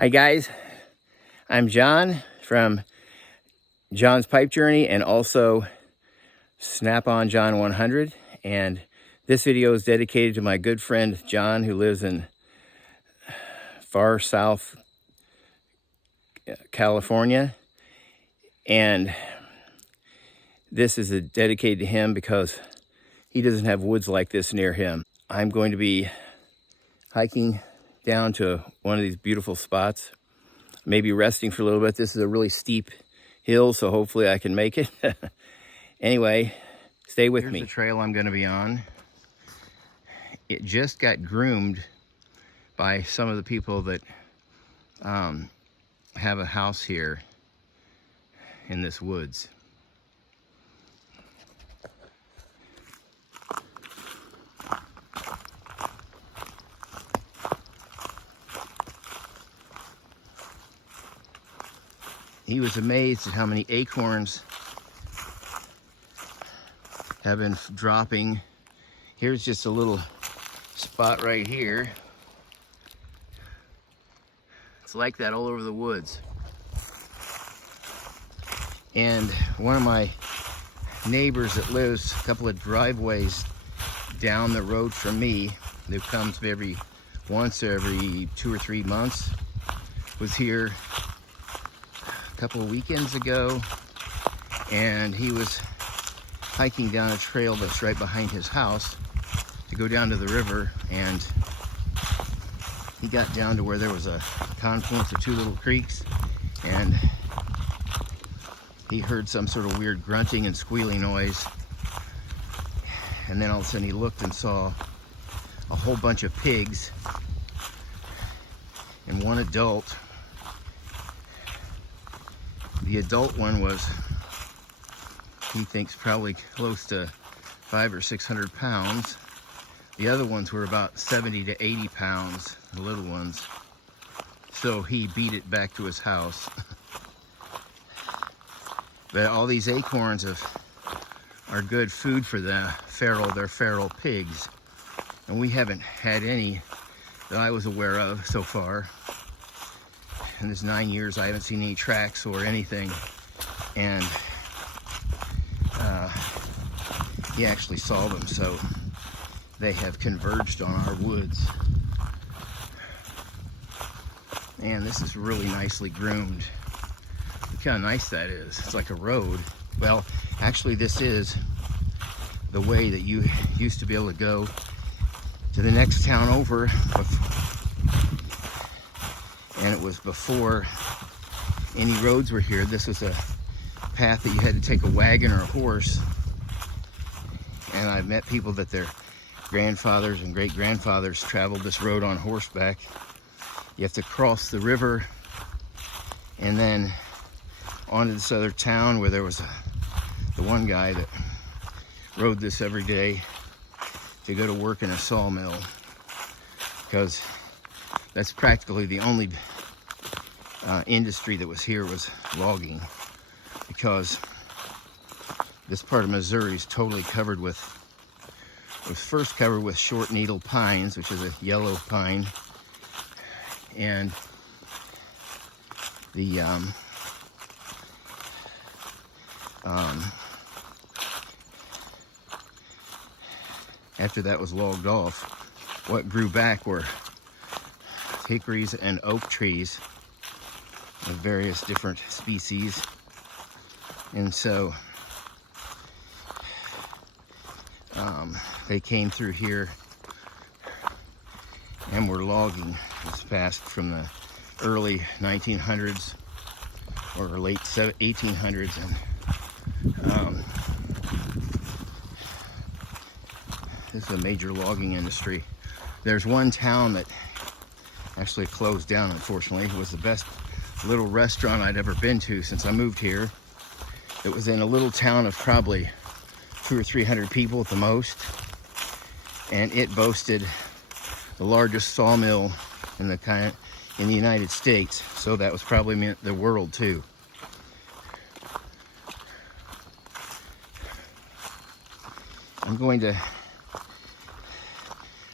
Hi guys, I'm John from John's Pipe Journey and also Snap-on John 100, and this video is dedicated to my good friend John, who lives in far south California. And this is dedicated to him because he doesn't have woods like this near him. I'm going to be hiking down to one of these beautiful spots, maybe resting for a little bit. This is a really steep hill, so hopefully I can make it. Anyway, stay with me. Here's the trail I'm going to be on. It just got groomed by some of the people that have a house here in this woods. He was amazed at how many acorns have been dropping. Here's just a little spot right here. It's like that all over the woods. And one of my neighbors that lives a couple of driveways down the road from me, that comes once every 2 or 3 months, was here a couple of weekends ago, and he was hiking down a trail that's right behind his house to go down to the river, and he got down to where there was a confluence of two little creeks, and he heard some sort of weird grunting and squealing noise, and then all of a sudden he looked and saw a whole bunch of pigs and one adult. The adult one was, he thinks, probably close to 500 or 600 pounds. The other ones were about 70 to 80 pounds, the little ones. So he beat it back to his house. But all these acorns are good food for they're feral pigs. And we haven't had any that I was aware of so far. In this 9 years, I haven't seen any tracks or anything. And he actually saw them, so they have converged on our woods. And this is really nicely groomed. Look how nice that is. It's like a road. Well, actually this is the way that you used to be able to go to the next town over. And it was before any roads were here. This was a path that you had to take a wagon or a horse. And I've met people that their grandfathers and great-grandfathers traveled this road on horseback. You have to cross the river and then onto this other town where there was the one guy that rode this every day to go to work in a sawmill, because that's practically the only industry that was here, was logging, because this part of Missouri is totally covered was first covered with short needle pines, which is a yellow pine, and the after that was logged off, what grew back were hickories and oak trees of various different species. And so they came through here and were logging this past from the early 1900s or late 1800s, and this is a major logging industry. There's one town that actually closed down, unfortunately. It was the best little restaurant I'd ever been to since I moved here. It was in a little town of probably 200 or 300 people at the most, and it boasted the largest sawmill in the United States, so that was probably meant the world too. I'm going to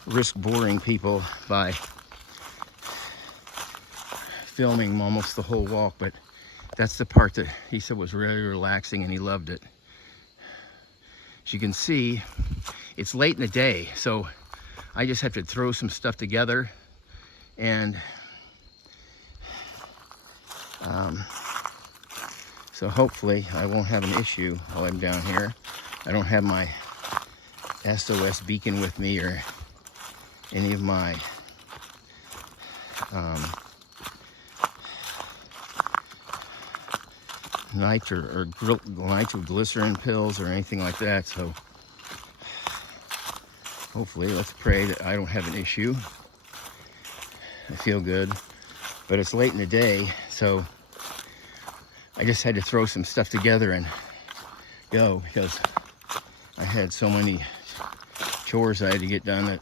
risk boring people by filming almost the whole walk, but that's the part that he said was really relaxing and he loved it. As you can see, it's late in the day, so I just have to throw some stuff together, and so hopefully I won't have an issue while I'm down here. I don't have my SOS beacon with me or any of my nitroglycerin pills or anything like that, so hopefully, let's pray that I don't have an issue. I feel good, but it's late in the day, so I just had to throw some stuff together and go, because I had so many chores I had to get done that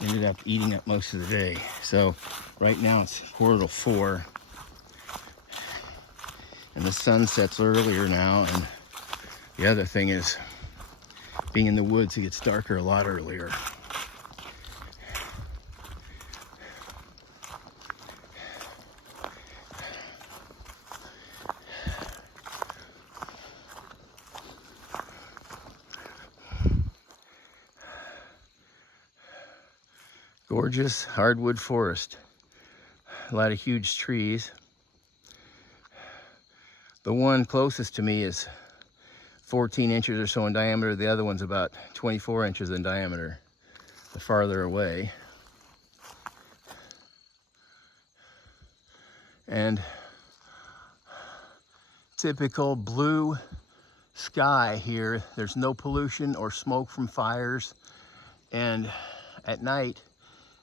ended up eating up most of the day. So right now it's 4:45, and the sun sets earlier now, and the other thing is, being in the woods, it gets darker a lot earlier. Gorgeous hardwood forest. A lot of huge trees. The one closest to me is 14 inches or so in diameter. The other one's about 24 inches in diameter, the farther away. And typical blue sky here. There's no pollution or smoke from fires. And at night,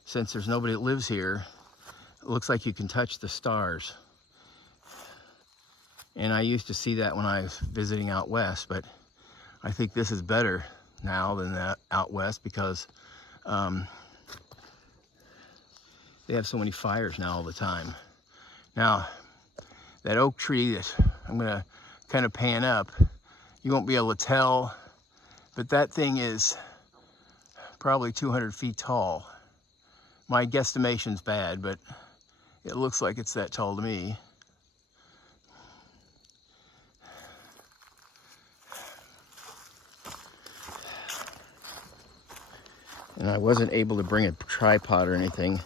since there's nobody that lives here, it looks like you can touch the stars. And I used to see that when I was visiting out west, but I think this is better now than that out west, because they have so many fires now all the time. Now, that oak tree that I'm gonna kind of pan up, you won't be able to tell, but that thing is probably 200 feet tall. My guesstimation's bad, but it looks like it's that tall to me. And I wasn't able to bring a tripod or anything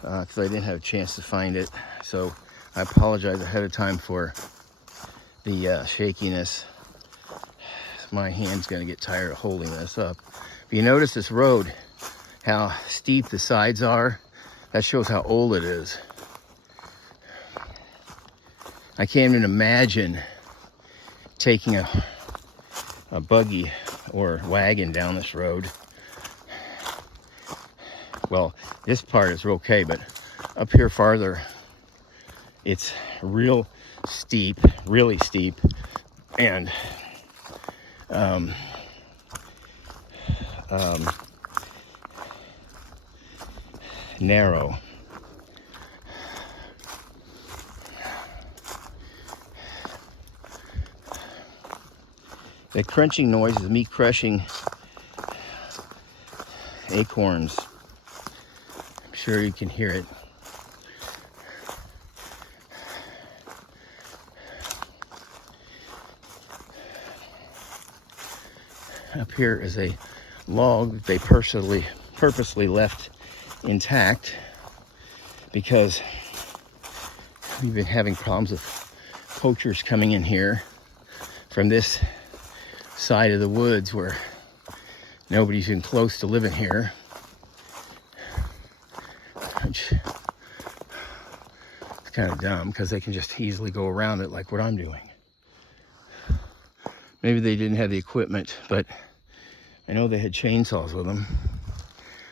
because I didn't have a chance to find it. So I apologize ahead of time for the shakiness. My hand's gonna get tired of holding this up. But you notice this road, how steep the sides are? That shows how old it is. I can't even imagine taking a buggy or wagon down this road. Well, this part is okay, but up here farther, it's real steep, really steep, and narrow. The crunching noise is me crushing acorns. I'm sure you can hear it. Up here is a log that they purposely left intact because we've been having problems with poachers coming in here from this side of the woods where nobody's even close to living here. Which is kind of dumb because they can just easily go around it like what I'm doing. Maybe they didn't have the equipment, but I know they had chainsaws with them.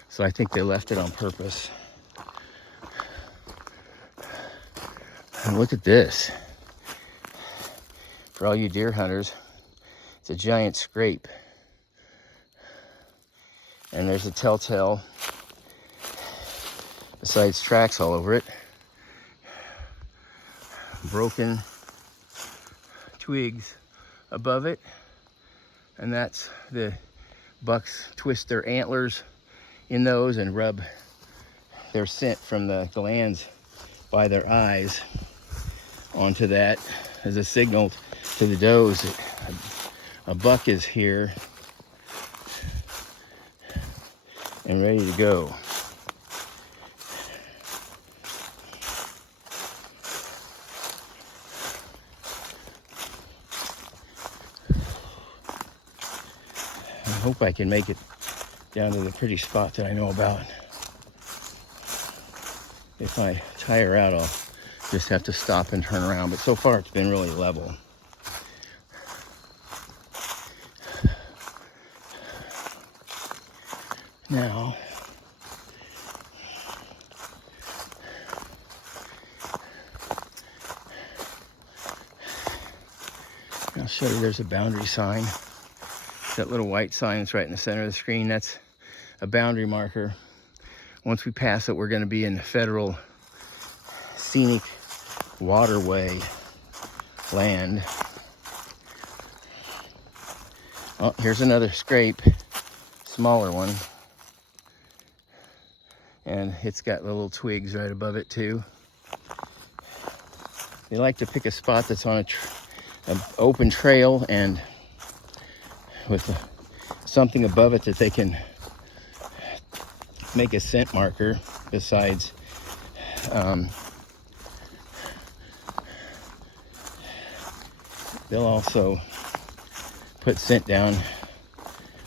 So I think they left it on purpose. And look at this. For all you deer hunters, it's a giant scrape. And there's a telltale, besides tracks all over it, broken twigs above it. And that's the bucks twist their antlers in those and rub their scent from the glands by their eyes onto that as a signal to the does that a buck is here and ready to go. I hope I can make it down to the pretty spot that I know about. If I tire out, I'll just have to stop and turn around. But so far, it's been really level. Now, I'll show you there's a boundary sign. That little white sign that's right in the center of the screen, that's a boundary marker. Once we pass it, we're going to be in the federal scenic waterway land. Oh, here's another scrape, smaller one. And it's got little twigs right above it too. They like to pick a spot that's on an open trail and with something above it that they can make a scent marker. Besides they'll also put scent down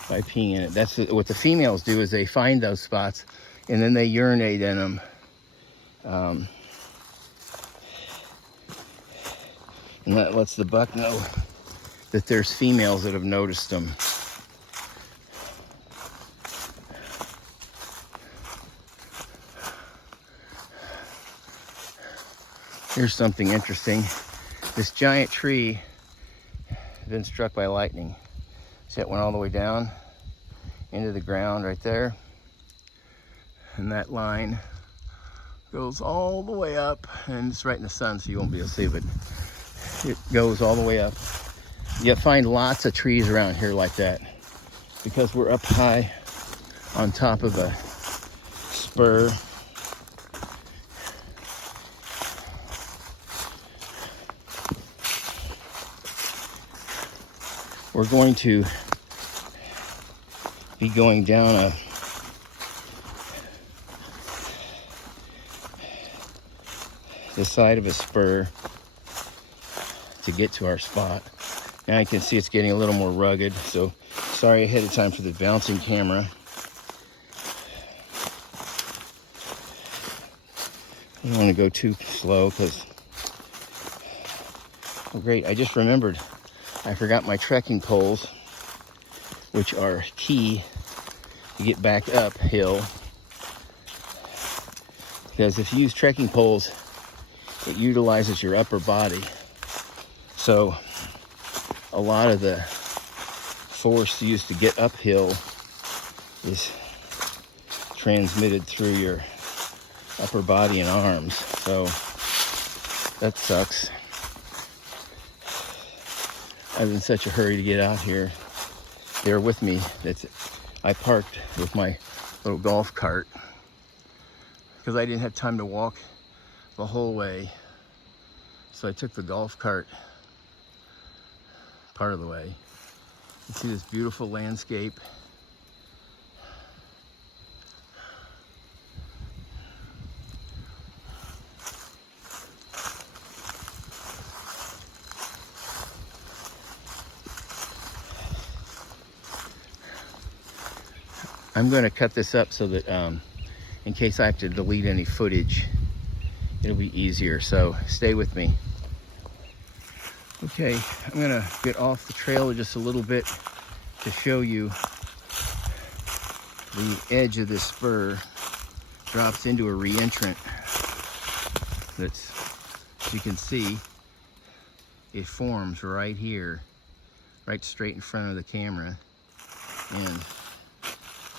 by peeing in it. That's what the females do, is they find those spots and then they urinate in them. And that lets the buck know that there's females that have noticed them. Here's something interesting. This giant tree has been struck by lightning. See, it went all the way down into the ground right there. And that line goes all the way up, and it's right in the sun, so you won't be able to see it, but it goes all the way up. You'll find lots of trees around here like that because we're up high on top of a spur. We're going to be going down the side of a spur to get to our spot. Now you can see it's getting a little more rugged, so sorry ahead of time for the bouncing camera. I don't want to go too slow because, oh great, I just remembered I forgot my trekking poles, which are key to get back uphill. Because if you use trekking poles, it utilizes your upper body. So a lot of the force used to get uphill is transmitted through your upper body and arms. So that sucks. I was in such a hurry to get out here. They were with me. I parked with my little golf cart because I didn't have time to walk the whole way. So I took the golf cart part of the way. You see this beautiful landscape. I'm going to cut this up so that in case I have to delete any footage, it'll be easier. So stay with me. Okay, I'm going to get off the trail just a little bit to show you the edge of this spur drops into a reentrant that's, as you can see, it forms right here, right straight in front of the camera. And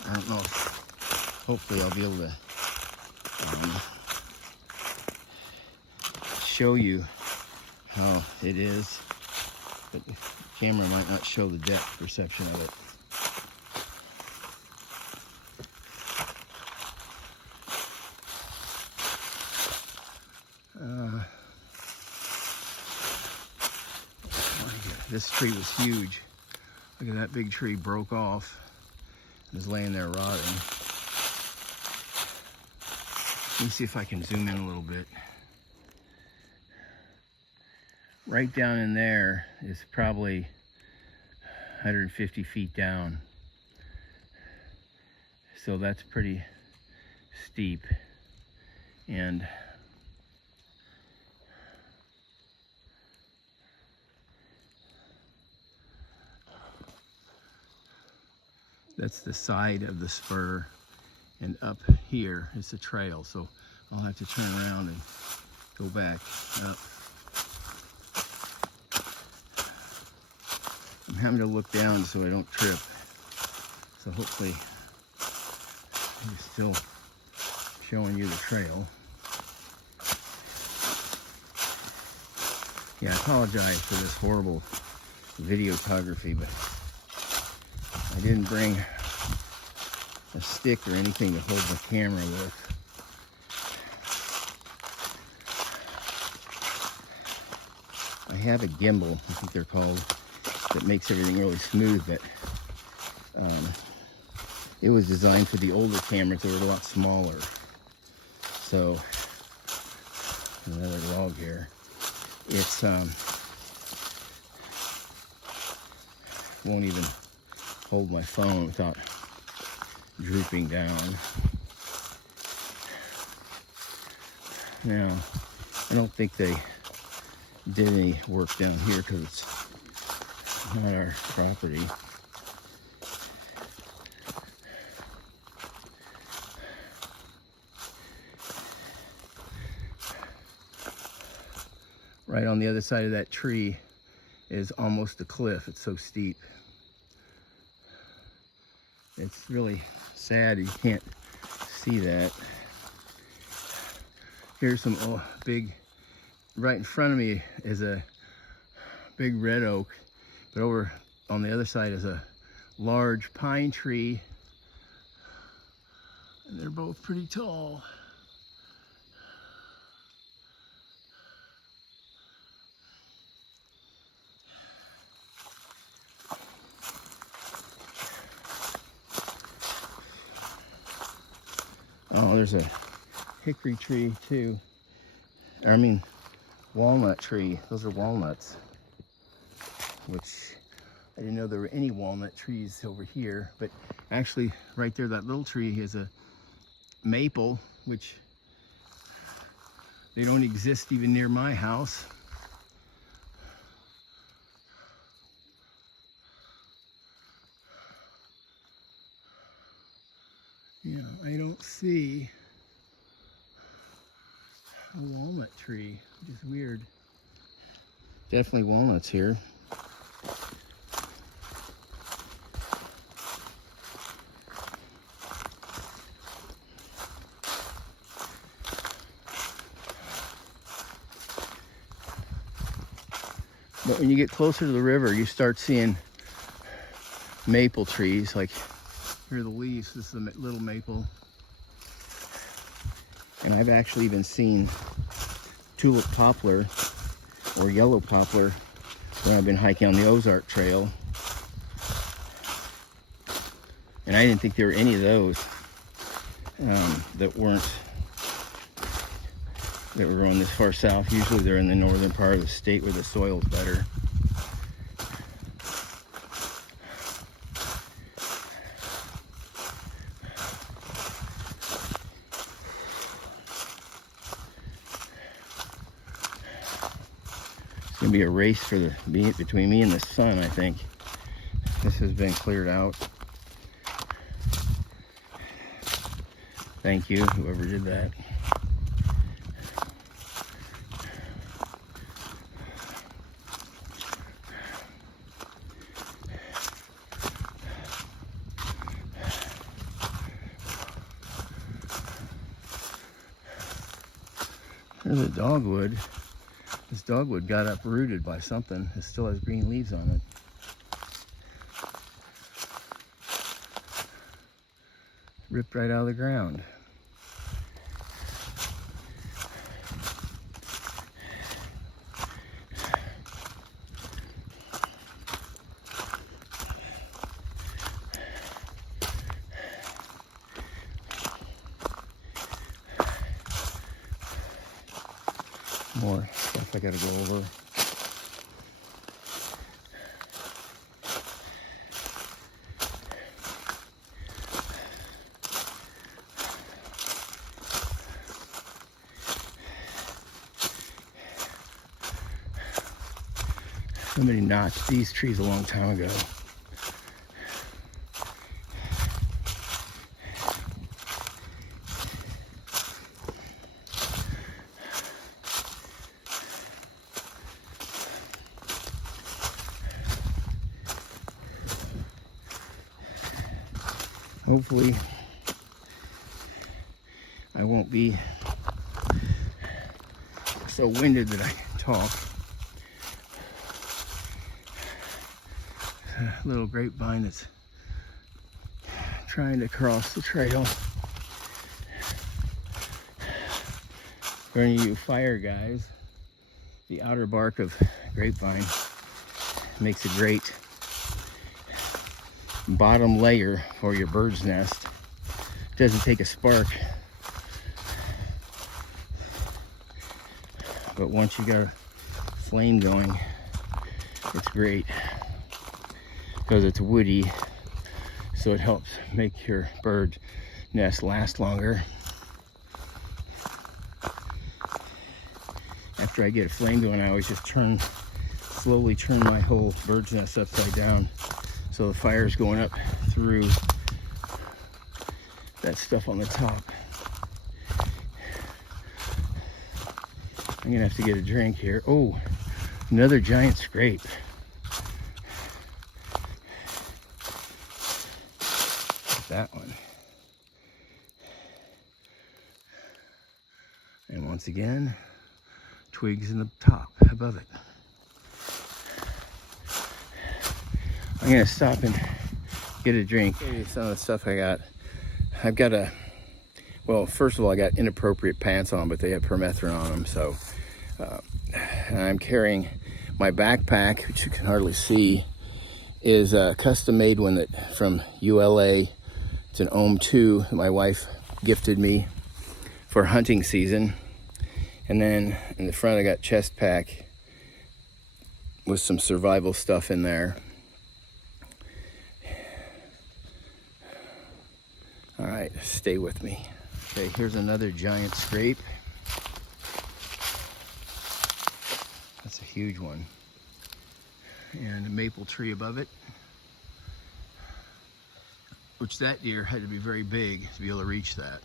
I don't know if, hopefully I'll be able to show you how it is, but the camera might not show the depth perception of it. this tree was huge. Look at that big tree broke off. It was laying there rotting. Let me see if I can zoom in a little bit. Right down in there is probably 150 feet down. So that's pretty steep. And that's the side of the spur, and up here is a trail. So I'll have to turn around and go back up. I'm having to look down so I don't trip. So hopefully I'm still showing you the trail. Yeah, I apologize for this horrible videography, but I didn't bring a stick or anything to hold the camera with. I have a gimbal, I think they're called, that makes everything really smooth, but it was designed for the older cameras that were a lot smaller. So, another log here. It's won't even hold my phone without drooping down. Now, I don't think they did any work down here because it's not our property. Right on the other side of that tree is almost a cliff. It's so steep. It's really sad you can't see that. Here's some big, right in front of me is a big red oak, but over on the other side is a large pine tree, and they're both pretty tall. Oh, there's a hickory tree too. Or, I mean, walnut tree. Those are walnuts. Which, I didn't know there were any walnut trees over here. But actually, right there, that little tree is a maple, which they don't exist even near my house. Yeah, I don't see a walnut tree, which is weird. Definitely walnuts here. But when you get closer to the river, you start seeing maple trees. Like, here are the leaves. This is a little maple. And I've actually even seen tulip poplar or yellow poplar when I've been hiking on the Ozark Trail. And I didn't think there were any of those that were going this far south. Usually they're in the northern part of the state where the soil's better. It's gonna be a race for between me and the sun, I think. This has been cleared out. Thank you, whoever did that. There's a dogwood. This dogwood got uprooted by something. It still has green leaves on it. Ripped right out of the ground. More stuff I gotta go over. Somebody notched these trees a long time ago. Hopefully, I won't be so winded that I can talk. A little grapevine that's trying to cross the trail. For any of you fire guys, the outer bark of grapevine makes a great bottom layer for your bird's nest. It doesn't take a spark, but once you got a flame going, it's great because it's woody, so it helps make your bird nest last longer. After I get a flame going, I always just slowly turn my whole bird's nest upside down, so the fire's going up through that stuff on the top. I'm gonna have to get a drink here. Oh, another giant scrape. That one. And once again, twigs in the top above it. I'm gonna stop and get a drink. Maybe some of the stuff I got. I've got well, first of all, I got inappropriate pants on, but they have permethrin on them, so and I'm carrying my backpack, which you can hardly see, is a custom made one that from ULA. It's an Ohm 2 that my wife gifted me for hunting season. And then in the front I got chest pack with some survival stuff in there. All right, stay with me. Okay, here's another giant scrape. That's a huge one. And a maple tree above it, which that deer had to be very big to be able to reach that.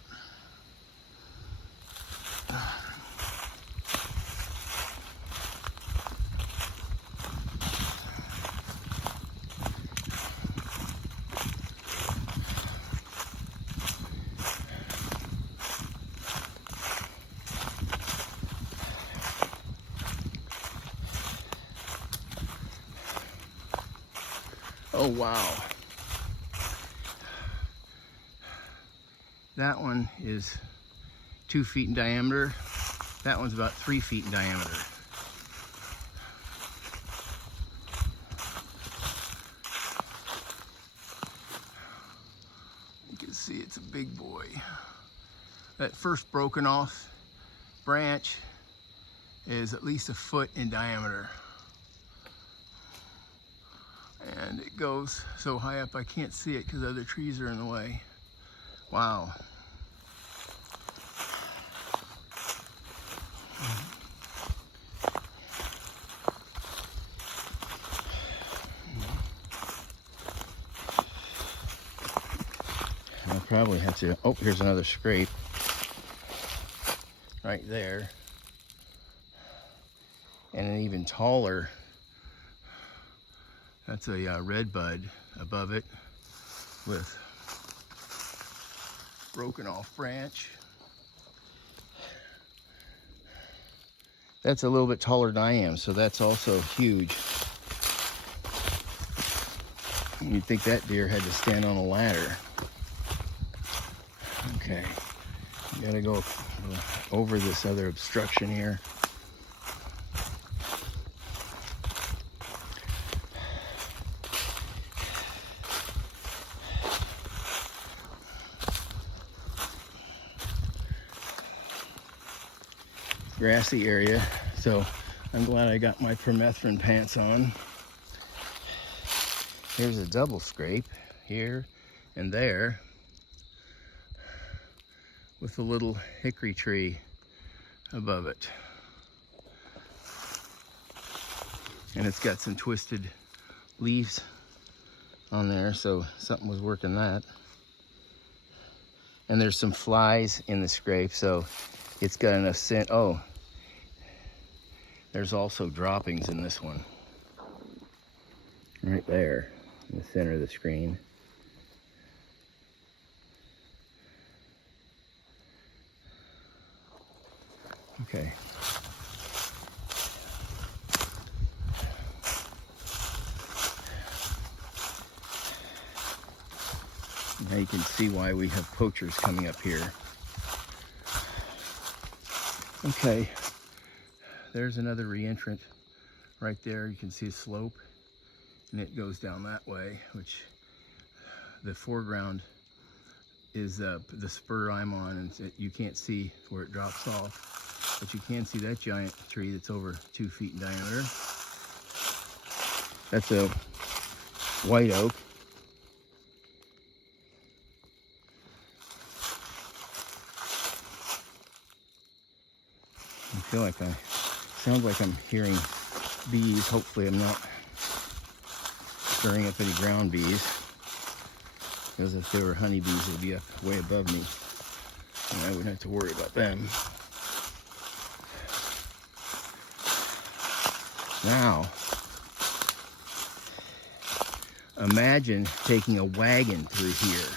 Oh, wow. That one is 2 feet in diameter. That one's about 3 feet in diameter. You can see it's a big boy. That first broken off branch is at least 1 foot in diameter. And it goes so high up I can't see it because other trees are in the way. Wow. I'll probably have to, oh, here's another scrape. Right there. And an even taller, that's a red bud above it with broken off branch. That's a little bit taller than I am, so that's also huge. You'd think that deer had to stand on a ladder. Okay, gotta go over this other obstruction here. grassy area. So I'm glad I got my permethrin pants on. Here's a double scrape here and there with a little hickory tree above it. And it's got some twisted leaves on there, so something was working that. And there's some flies in the scrape, so it's got enough scent. Oh, there's also droppings in this one. Right there, in the center of the screen. Okay. Now you can see why we have poachers coming up here. Okay, there's another reentrant right there. You can see a slope, and it goes down that way, which the foreground is the spur I'm on, and you can't see where it drops off, but you can see that giant tree that's over 2 feet in diameter. That's a white oak. I feel like sounds like I'm hearing bees. Hopefully I'm not stirring up any ground bees, because if there were honeybees, they'd be up way above me, and I wouldn't have to worry about them. Now, imagine taking a wagon through here.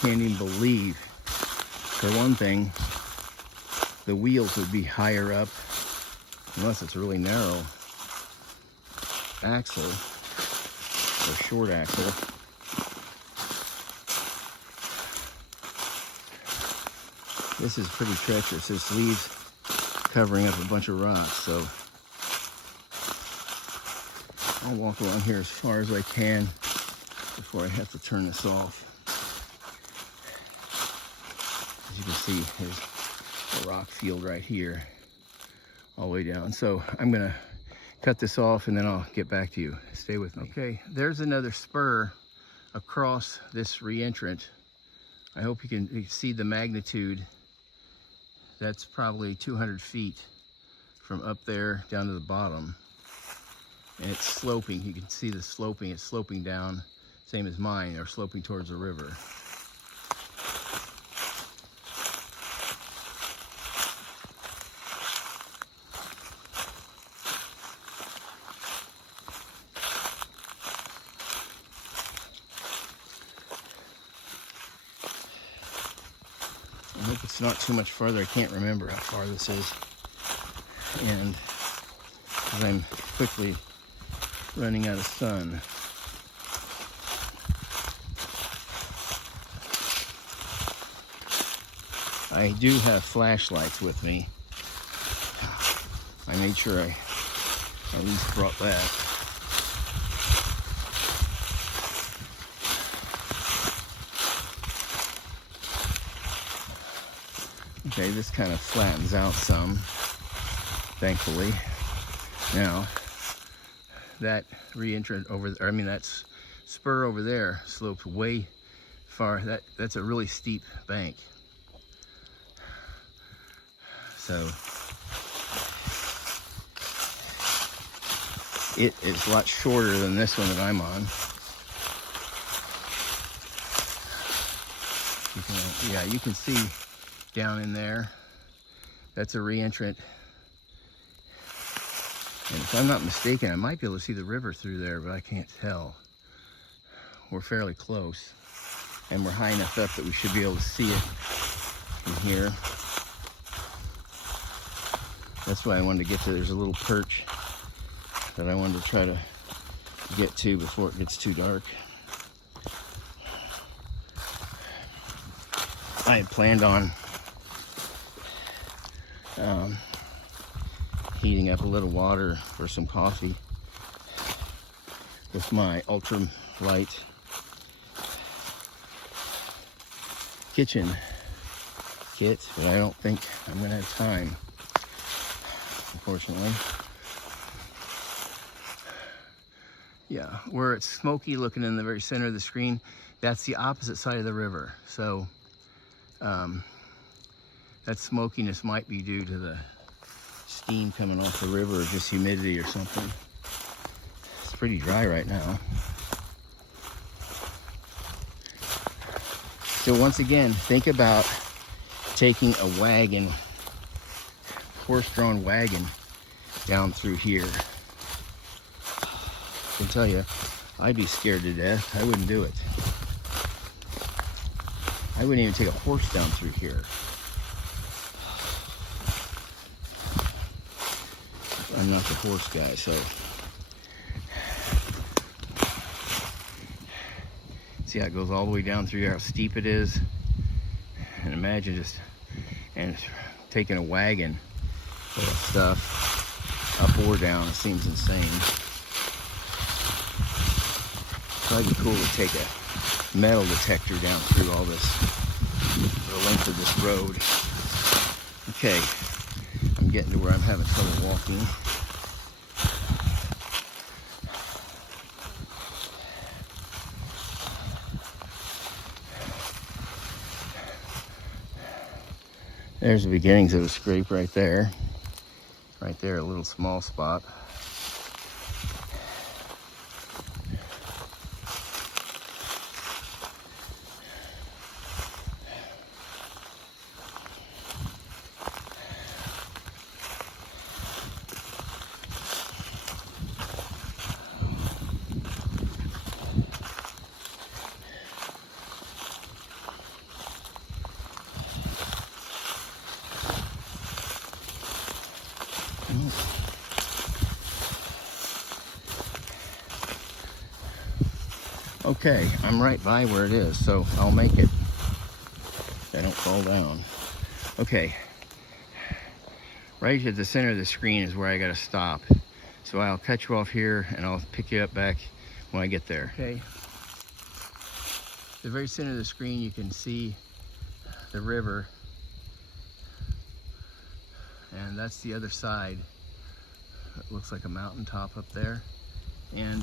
Can't even believe, for one thing, the wheels would be higher up, unless it's a really narrow axle or short axle. This is pretty treacherous. There's leaves covering up a bunch of rocks, so I'll walk along here as far as I can before I have to turn this off. As you can see, there's a rock field right here, all the way down. So I'm gonna cut this off and then I'll get back to you. Stay with me. Okay, there's another spur across this reentrant. I hope you can see the magnitude. That's probably 200 feet from up there down to the bottom. And it's sloping. You can see the sloping. It's sloping down, same as mine, or sloping towards the river. I hope it's not too much further. I can't remember how far this is. And I'm quickly running out of sun. I do have flashlights with me. I made sure I at least brought that. Okay, this kind of flattens out some, thankfully. Now, that reentrant over there, I mean that spur over there slopes way far. That's a really steep bank. So it is a lot shorter than this one that I'm on. You can see down in there, that's a reentrant. And if I'm not mistaken, I might be able to see the river through there, but I can't tell. We're fairly close, and we're high enough up that we should be able to see it from here. That's why I wanted to get to. There's a little perch that I wanted to try to get to before it gets too dark. I had planned on heating up a little water for some coffee with my ultra light kitchen kit, but I don't think I'm gonna have time, unfortunately. Yeah, where it's smoky looking in the very center of the screen, that's the opposite side of the river. So that smokiness might be due to the steam coming off the river or just humidity or something. It's pretty dry right now. So once again, think about taking a wagon, horse-drawn wagon, down through here. I can tell you, I'd be scared to death. I wouldn't do it. I wouldn't even take a horse down through here. I'm not the horse guy, so. See how it goes all the way down through here, how steep it is? And imagine just, and taking a wagon full of stuff up or down, it seems insane. Probably be cool to take a metal detector down through all this, the length of this road. Okay, I'm getting to where I'm having trouble walking. There's the beginnings of a scrape right there. Right there, a little small spot. Okay, I'm right by where it is, so I'll make it. I don't fall down. Okay, right at the center of the screen is where I gotta stop. So I'll cut you off here and I'll pick you up back when I get there. Okay, the very center of the screen you can see the river, and that's the other side. It looks like a mountaintop up there, and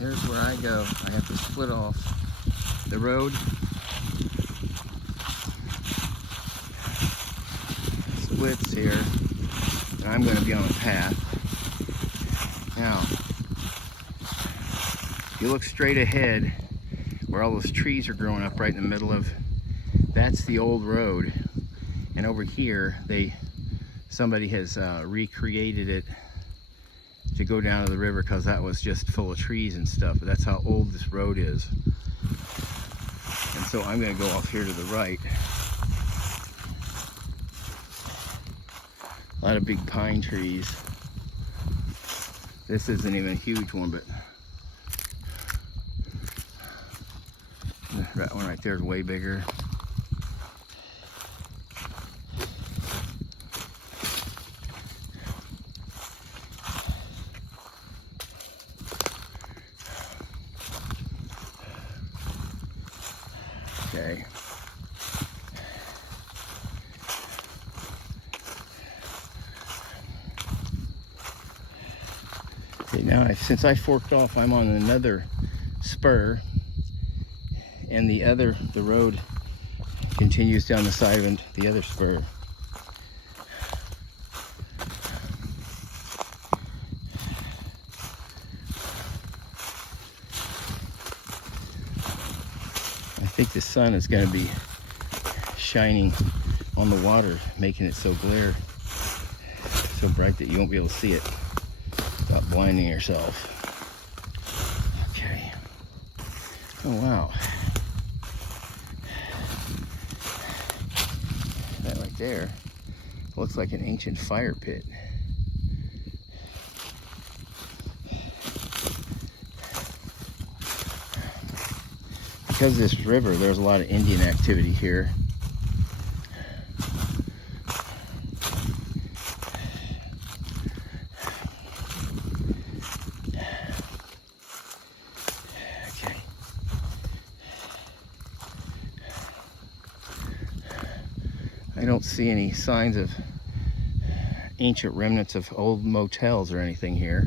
here's where I go. I have to split off the road. Splits here, and I'm going to be on a path. Now, if you look straight ahead, where all those trees are growing up right in the middle of, that's the old road. And over here, somebody has recreated it to go down to the river because that was just full of trees and stuff. But that's how old this road is. And so I'm going to go off here to the right. A lot of big pine trees. This isn't even a huge one, but that one right there is way bigger. Okay. Okay, now since I forked off, I'm on another spur, and the road continues down the side of the other spur. I think the sun is going to be shining on the water, making it so bright that you won't be able to see it without blinding yourself. Okay. Oh wow. That right there looks like an ancient fire pit. Because of this river, there's a lot of Indian activity here. I don't see any signs of ancient remnants of old motels or anything here,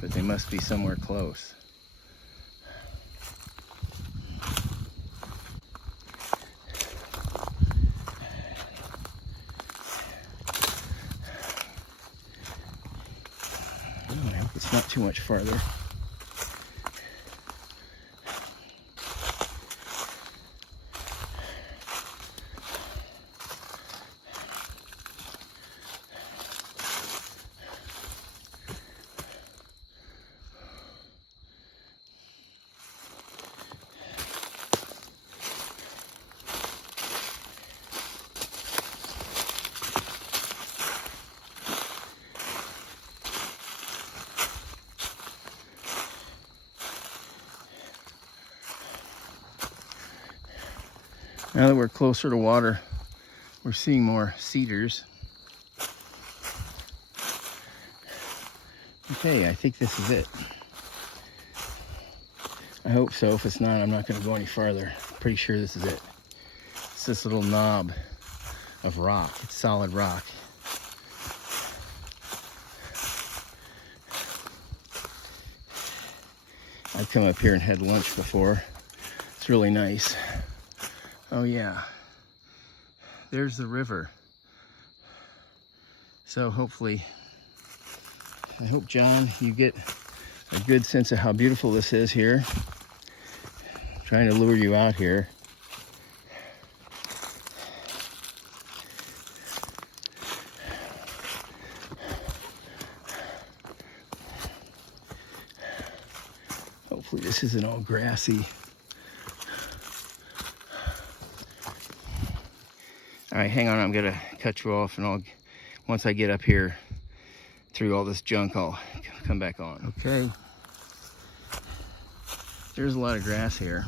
but they must be somewhere close. Oh, I hope it's not too much farther. Now that we're closer to water, we're seeing more cedars. Okay, I think this is it. I hope so. If it's not, I'm not going to go any farther. Pretty sure this is it. It's this little knob of rock. It's solid rock. I've come up here and had lunch before. It's really nice. Oh yeah, there's the river. So hopefully, I hope, John, you get a good sense of how beautiful this is here. I'm trying to lure you out here. Hopefully this isn't all grassy. All right, hang on, I'm gonna cut you off, and once I get up here through all this junk, I'll come back on. Okay. There's a lot of grass here.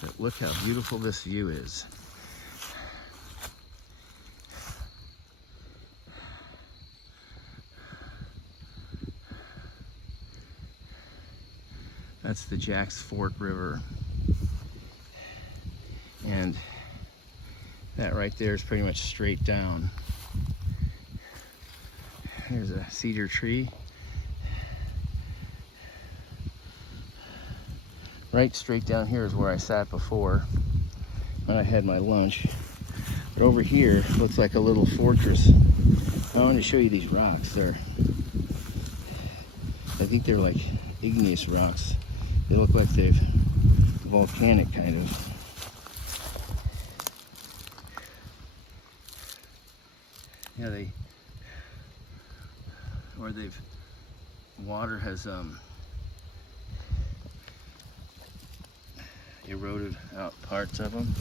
But look how beautiful this view is. That's the Jack's Fork River. And that right there is pretty much straight down. There's a cedar tree. Right straight down here is where I sat before when I had my lunch. But over here looks like a little fortress. I want to show you these rocks. I think they're like igneous rocks. They look like they've volcanic kind of. Yeah, water has eroded out parts of them.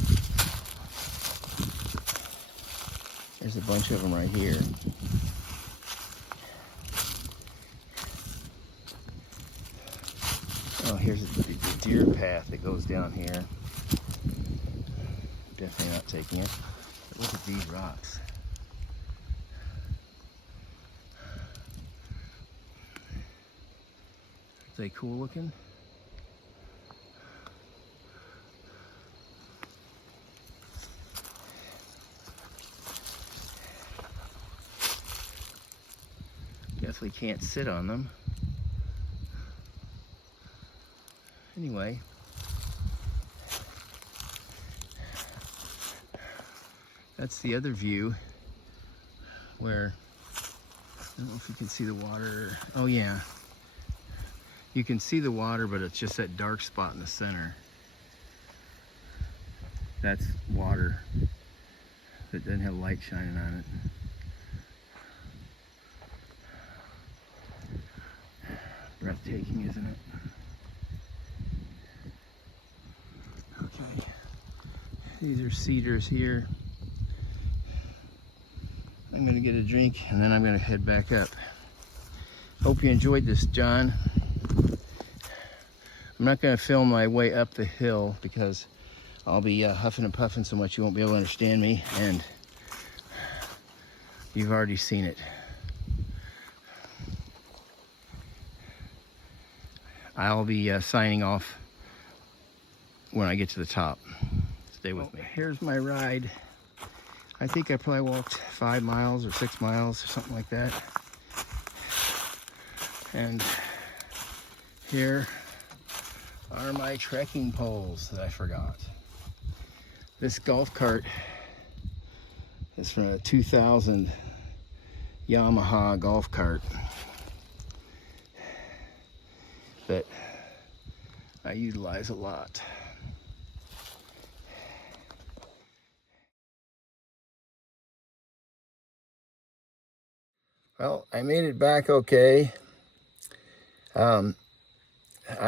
There's a bunch of them right here. Oh, here's the deer path that goes down here. Definitely not taking it. But look at these rocks. Are they cool looking? Definitely can't sit on them. Anyway, that's the other view where, I don't know if you can see the water. Oh yeah, you can see the water, but it's just that dark spot in the center. That's water that doesn't have light shining on it. Breathtaking, isn't it? Okay, these are cedars here. I'm gonna get a drink and then I'm gonna head back up. Hope you enjoyed this, John. I'm not gonna film my way up the hill because I'll be huffing and puffing so much you won't be able to understand me, and you've already seen it. I'll be signing off when I get to the top. Stay with me. Here's my ride. I think I probably walked 5 miles or 6 miles or something like that. And here are my trekking poles that I forgot. This golf cart is from a 2000 Yamaha golf cart that I utilize a lot. Well, I made it back okay. I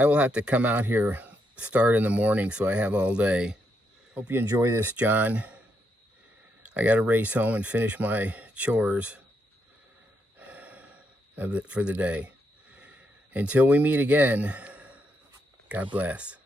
will have to come out here, start in the morning, so I have all day. Hope you enjoy this, John. I got to race home and finish my chores for the day. Until we meet again, God bless.